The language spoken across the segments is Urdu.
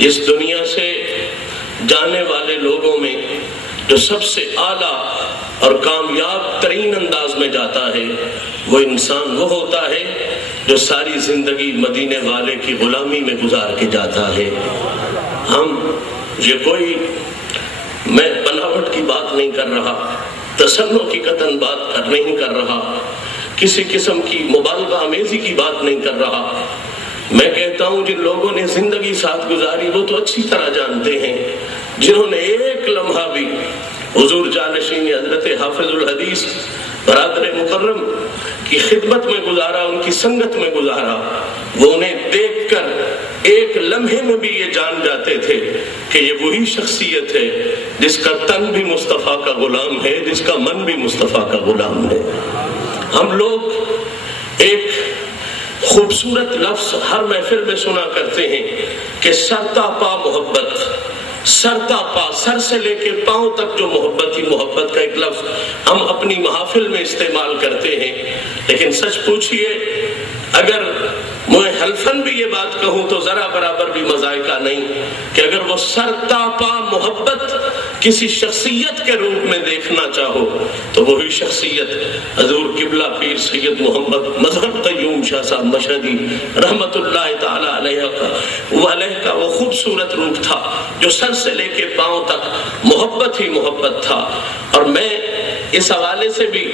اس دنیا سے جانے والے لوگوں میں جو سب سے اعلیٰ اور کامیاب ترین انداز میں جاتا ہے وہ انسان وہ ہوتا ہے جو ساری زندگی مدینے والے کی غلامی میں گزار کے جاتا ہے۔ میں بناوٹ کی بات نہیں کر رہا، تصنع کی قطعاً بات نہیں کر رہا، کسی قسم کی مبالغہ آمیزی کی بات نہیں کر رہا۔ میں کہتا ہوں جن لوگوں نے زندگی ساتھ گزاری وہ تو اچھی طرح جانتے ہیں، جنہوں نے ایک لمحہ بھی حضور جانشین حضرت حافظ الحدیث برادر مکرم کی خدمت میں گزارا، ان کی سنگت میں گزارا، وہ انہیں دیکھ کر ایک لمحے میں بھی یہ جان جاتے تھے کہ یہ وہی شخصیت ہے جس کا تن بھی مصطفیٰ کا غلام ہے، جس کا من بھی مصطفیٰ کا غلام ہے۔ ہم لوگ ایک خوبصورت لفظ ہر محفل میں سنا کرتے ہیں کہ سرتا پا محبت، سرتا پا، سر سے لے کے پاؤں تک جو محبت ہی محبت کا ایک لفظ ہم اپنی محافل میں استعمال کرتے ہیں، لیکن سچ پوچھئے اگر میں حلفاً بھی یہ بات کہوں تو ذرا برابر بھی مذائقہ نہیں کہ اگر وہ سرتا پا محبت کسی شخصیت کے روپ میں دیکھنا چاہو تو وہی شخصیت حضور قبلہ پیر سید محمد مظہر قیوم شاہ صاحب مشہدی رحمت اللہ تعالی علیہ کا وہ خوبصورت روپ تھا جو سر سے لے کے پاؤں تک محبت ہی محبت تھا۔ اور میں اس حوالے سے بھی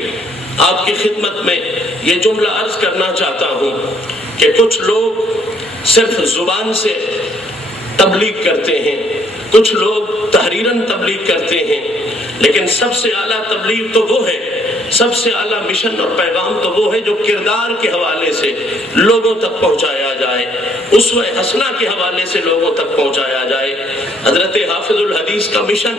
آپ کی خدمت میں یہ جملہ عرض کرنا چاہتا ہوں کہ کچھ لوگ صرف زبان سے تبلیغ کرتے ہیں، کچھ لوگ تحریراً تبلیغ کرتے ہیں، لیکن سب سے اعلیٰ تبلیغ تو وہ ہے، سب سے اعلیٰ مشن اور پیغام تو وہ ہے جو کردار کے حوالے سے لوگوں تک پہنچایا جائے، اسوہ حسنہ کے حوالے سے لوگوں تک پہنچایا جائے۔ حضرت حافظ الحدیث کا مشن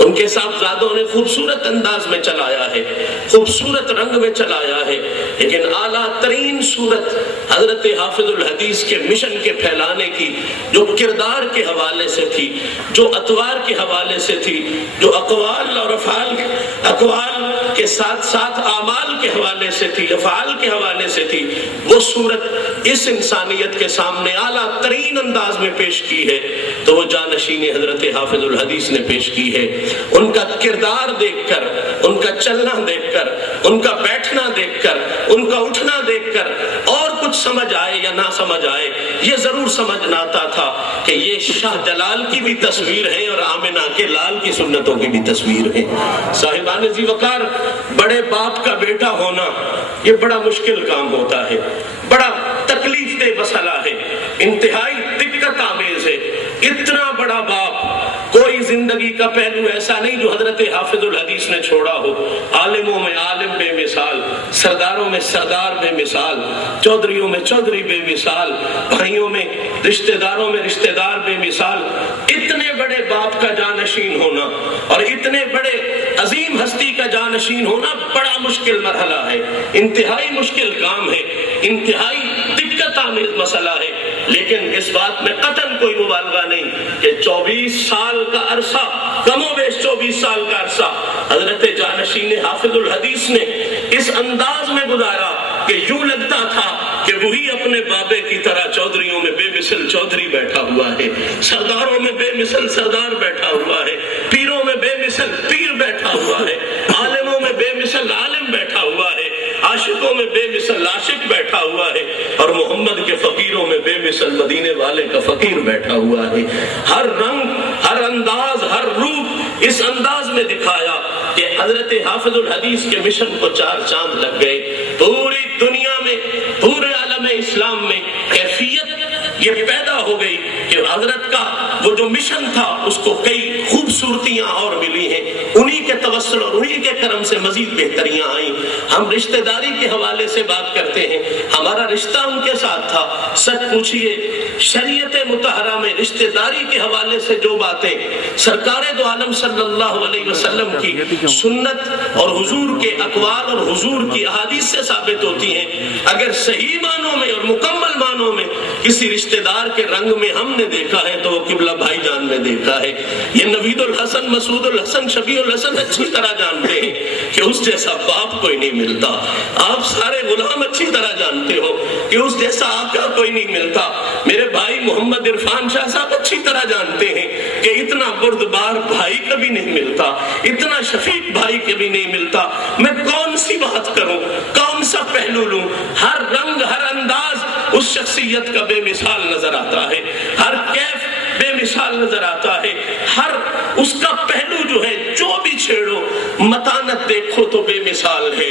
ان کے صاحبزادوں نے خوبصورت انداز میں چلایا ہے، خوبصورت رنگ میں چلایا ہے، لیکن اعلیٰ ترین صورت حضرت حافظ الحدیث کے مشن کے پھیلانے کی جو کردار کے حوالے سے تھی، جو اطوار کے حوالے سے تھی، جو اقوال اور اقوال کے ساتھ ساتھ اعمال کے حوالے سے تھی، افعال کے حوالے سے تھی، وہ صورت اس انسانیت کے سامنے اعلیٰ ترین انداز میں پیش کی ہے تو وہ جانشین حضرت حافظ الحدیث نے پیش کی ہے۔ ان کا کردار دیکھ کر، ان کا چلنا دیکھ کر، ان کا بیٹھنا دیکھ کر، ان کا اٹھنا دیکھ کر اور کچھ سمجھ آئے یا نہ سمجھ آئے، یہ ضرور سمجھنا آتا تھا کہ یہ شاہ جلال کی بھی تصویر ہے اور آمنہ کے لال کی سنتوں کی بھی تصویر ہے۔ صاحبان ذی وقار، بڑے باپ کا بیٹا ہونا یہ بڑا مشکل کام ہوتا ہے، بڑا تکلیف دہ مسئلہ ہے، انتہائی دقت آمیز ہے۔ اتنا بڑا باپ کوئی زندگی کا پہلو ایسا نہیں جو حضرت حافظ الحدیث نے چھوڑا ہو۔ عالموں میں عالم بے مثال، سرداروں میں سردار بے مثال، چودھریوں میں چودھری بے مثال، بھائیوں میں رشتہ داروں میں رشتہ دار بے مثال۔ اتنے بڑے باپ کا جانشین ہونا اور اتنے بڑے عظیم ہستی کا جانشین ہونا بڑا مشکل مرحلہ ہے، انتہائی مشکل کام ہے، انتہائی دقت آمیز مسئلہ ہے، لیکن اس بات میں قطعاً کوئی مبالغہ نہیں کہ 24 سال کا عرصہ، کم و بیش 24 سال کا عرصہ حضرت جانشین حافظ الحدیث نے اس انداز میں گزارا کہ یوں لگتا تھا کہ وہی اپنے بابے کی طرح چودھریوں میں بے مثل چودھری بیٹھا ہوا ہے، سرداروں میں بے مثل سردار بیٹھا ہوا ہے، پیروں میں بے مثل پیر بیٹھا ہوا ہے، عالموں میں بے مثل عالم بیٹھا ہوا ہے، عاشقوں میں بے مثل عاشق بیٹھا ہوا ہے، اور محمد کے فقیروں میں بے مثل مدینے والے کا فقیر بیٹھا ہوا ہے۔ ہر رنگ، ہر انداز، ہر روپ اس انداز میں دکھایا کہ حضرت حافظ الحدیث کے مشن کو 4 چاند لگ گئے۔ پوری دنیا میں، پورے عالم اسلام میں کیفیت یہ پیدا ہو گئی کہ حضرت کا وہ جو مشن تھا اس کو کئی خوبصورتیاں اور ملی ہیں، انہی کے توسل اور انہی کے کرم سے مزید بہتریاں آئیں۔ ہم رشتہ داری کے حوالے سے بات کرتے ہیں، ہمارا رشتہ ان کے ساتھ تھا۔ سچ پوچھئے شریعت مطہرہ میں رشتہ داری کے حوالے سے جو باتیں سرکار دو عالم صلی اللہ علیہ وسلم کی سنت اور حضور کے اقوال اور حضور کی احادیث سے ثابت ہوتی ہیں، اگر صحیح معنوں میں اور مکمل معنوں میں کسی رشتہ دار کے رنگ میں ہم نے دیکھا ہے تو وہ قبلہ بھائی جان میں دیکھا ہے۔ یہ نوید الحسن، مسعود الحسن، شفیع الحسن اچھی طرح جانتے ہیں کہ اس جیسا باپ کوئی نہیں ملتا۔ آپ سارے غلام اچھی طرح جانتے ہو کہ اس جیسا آقا کوئی نہیں ملتا۔ میرے بھائی محمد عرفان شاہ صاحب اچھی طرح جانتے ہیں کہ اتنا بردبار بھائی کبھی نہیں ملتا، اتنا شفیق بھائی کبھی نہیں ملتا۔ میں کون سی بات کروں، کون سا پہلو لوں؟ ہر رنگ، ہر انداز اس شخصیت کا بے مثال نظر آتا ہے، ہر کیف بے مثال نظر آتا ہے، ہر اس کا پہلو جو ہے جو بھی چھیڑو، متانت دیکھو تو بے مثال ہے۔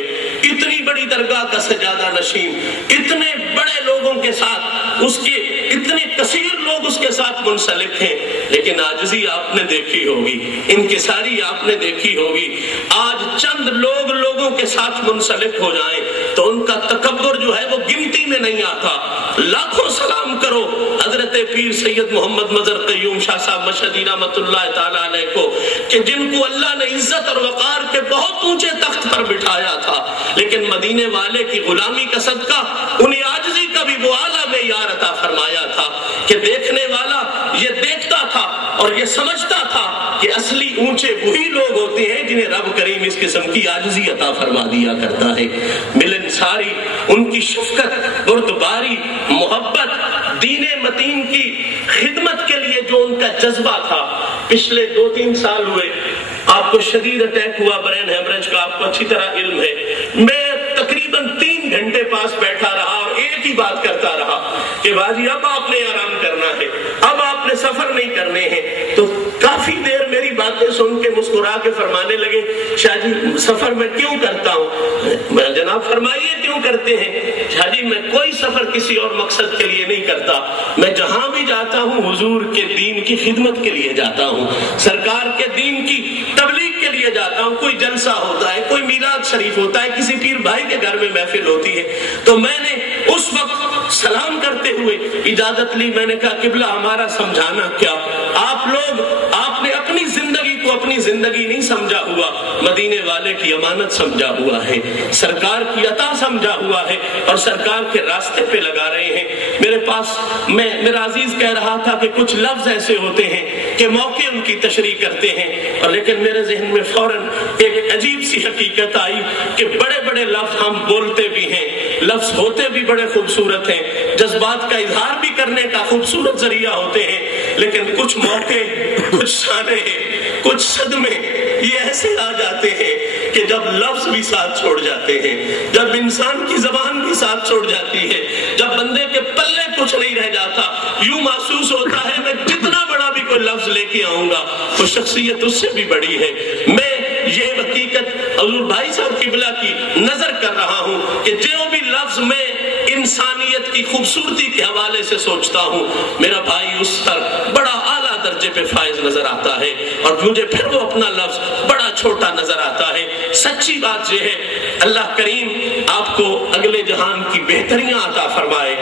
اتنی بڑی درگاہ کا سجادہ نشین، اتنے بڑے لوگوں کے ساتھ اس کے، اتنے کثیر لوگ اس کے ساتھ منسلک ہیں، لیکن عاجزی آپ نے دیکھی ہوگی، انکساری آپ نے دیکھی ہوگی۔ آج چند لوگ لوگوں کے ساتھ منسلک ہو جائیں تو ان کا تکبر جو ہے وہ گنتی میں نہیں آتا۔ لاکھوں سلام کرو حضرت پیر سید محمد مظہر قیوم شاہ صاحب مشہدی رحمۃ اللہ تعالی علیہ کو، کہ جن کو اللہ نے عزت اور وقار کے بہت اونچے تخت پر بٹھایا تھا، لیکن مدینے والے کی غلامی کا صدقہ انہیں عاجزی کا بھی وہ اعلیٰ معیار عطا فرمایا تھا کہ دیکھنے والا یہ دیکھتا تھا اور یہ سمجھتا تھا کہ اصلی اونچے وہی لوگ ہوتے ہیں جنہیں رب کریم اس قسم کی عاجزی عطا فرما دیا کرتا ہے۔ ملنساری، ان کی شفقت، بردباری، محبت، دین متین کی خدمت کے لیے جو ان کا جذبہ تھا۔ پچھلے 2-3 سال ہوئے، آپ کو شدید اٹیک ہوا، برین ہیمریج کا آپ کو اچھی طرح علم ہے۔ میں تقریباً 3 گھنٹے پاس بیٹھا رہا اور ایک ہی بات کرتا رہا کہ باجی اب آپ نے آرام کرنا ہے، اب آپ نے سفر نہیں کرنے ہیں۔ تو کافی دیر میری باتیں سن کے مسکرا کے فرمانے لگے، شاہ جی سفر میں کیوں کرتا ہوں؟ جناب فرمائیے کیوں کرتے ہیں؟ شاہ جی میں کوئی سفر کسی اور مقصد کے لیے نہیں کرتا، میں جہاں بھی جاتا ہوں حضور کے دین کی خدمت کے لیے جاتا ہوں، سرکار کے دین کی تبلیغ کے لیے جاتا ہوں۔ کوئی جلسہ ہوتا ہے، کوئی میلاد شریف ہوتا ہے، کسی پیر بھائی کے گھر میں محفل ہوتی ہے، تو میں نے اس وقت سلام کرتے ہوئے اجازت لی۔ میں نے کہا قبلہ ہمارا سمجھانا کیا، آپ لوگ، آپ نے اپنی زندگی کو اپنی زندگی نہیں سمجھا ہوا، مدینے والے کی امانت سمجھا ہوا ہے، سرکار کی عطا سمجھا ہوا ہے اور سرکار کے راستے پہ لگا رہے ہیں۔ میرے پاس میرا عزیز کہہ رہا تھا کہ کچھ لفظ ایسے ہوتے ہیں کہ موقع ان کی تشریح کرتے ہیں، اور لیکن میرے ذہن میں فوراً ایک عجیب سی حقیقت آئی کہ بڑے بڑے لفظ ہم بولتے بھی ہیں، لفظ ہوتے بھی بڑے خوبصورت ہیں، جذبات کا اظہار بھی کرنے کا خوبصورت ذریعہ ہوتے ہیں، لیکن کچھ موقع، کچھ سانے، کچھ صدمے یہ ایسے آ جاتے ہیں کہ جب لفظ بھی ساتھ چھوڑ جاتے ہیں، جب انسان کی زبان بھی ساتھ چھوڑ جاتی ہے، جب بندے کے پلے کچھ نہیں رہ جاتا، یوں محسوس ہوتا ہے میں جتنا بڑا بھی کوئی لفظ لے کے آؤں گا وہ شخصیت اس سے بھی بڑی ہے۔ میں یہ حقیقت حضور بھائی صاحب قبلہ کی نظر کر رہا ہوں کہ جو بھی لفظ میں انسانیت کی خوبصورتی کے حوالے سے سوچتا ہوں، میرا بھائی اس پر بڑا اعلیٰ درجے پہ فائز نظر آتا ہے، اور مجھے پھر وہ اپنا لفظ بڑا چھوٹا نظر آتا ہے۔ سچی بات یہ ہے، اللہ کریم آپ کو اگلے جہان کی بہتریاں عطا فرمائے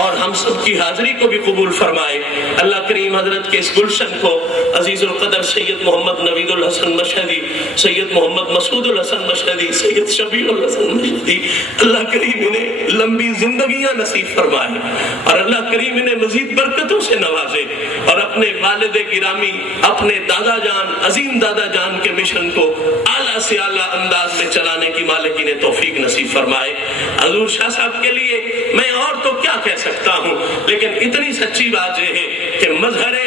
اور ہم سب کی حاضری کو بھی قبول فرمائے۔ اللہ کریم حضرت کے اس گلشن کو عزیز القدر سید محمد نوید الحسن مشہدی، سید محمد مسعود الحسن مشہدی، سید شبیع الحسن مشہدی، اللہ کریم انہیں لمبی زندگیاں نصیب فرمائے اور اللہ کریم انہیں مزید برکتوں سے نوازے، اور اپنے والد گرامی، اپنے دادا جان، عظیم دادا جان کے مشن کو اعلیٰ سے اعلیٰ انداز میں چلانے کی مالک انہیں توفیق نصیب فرمائے۔ حضور شاہ صاحب کے لیے میں اور تو کیا کہہ سکتا ہوں، لیکن اتنی سچی بات یہ ہے کہ مظہر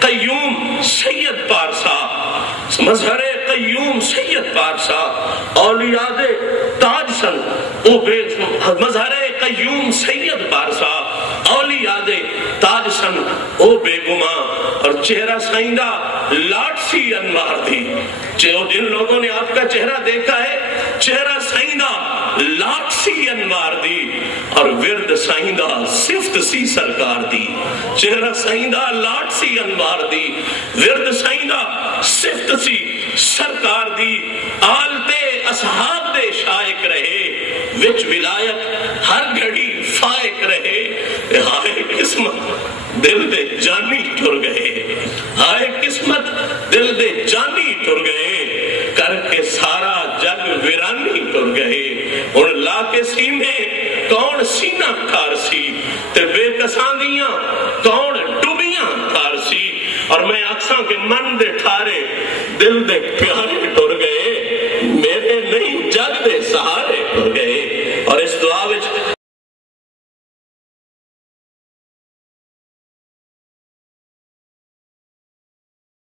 قیوم سید پارسا، مظہر قیوم سید پارسا، اولیاد تاج سن او بے، مظہر قیوم سید پارسا، اولیاد تاج سن او بے گما، اور چہرہ سائندہ لاٹ سی انوار دی۔ جن لوگوں نے آپ کا چہرہ دیکھا ہے، چہرہ سائندہ لاٹ سی انوار دی، اور ورد سائندہ صفت سی سرکار دی۔ چہرہ سائندہ لاٹ سی انوار دی، ورد سائندہ صفت سی سرکار دی۔ آلتے اصحاب دے شائق رہے، وچ ولایت ہر گھڑی فائق رہے۔ ہائے قسمت دل دے جانی ٹر گئے، ہائے قسمت دل دے جانی ٹر گئے، کر کے سارا جگ ویرانی ٹر گئے۔ ہن لا کے سینے کون سینہ کارسی، تے بے کساندیاں کون ڈوبیاں کارسی، اور میں آکساں کے من دے ٹھارے دل دے پیارے ٹر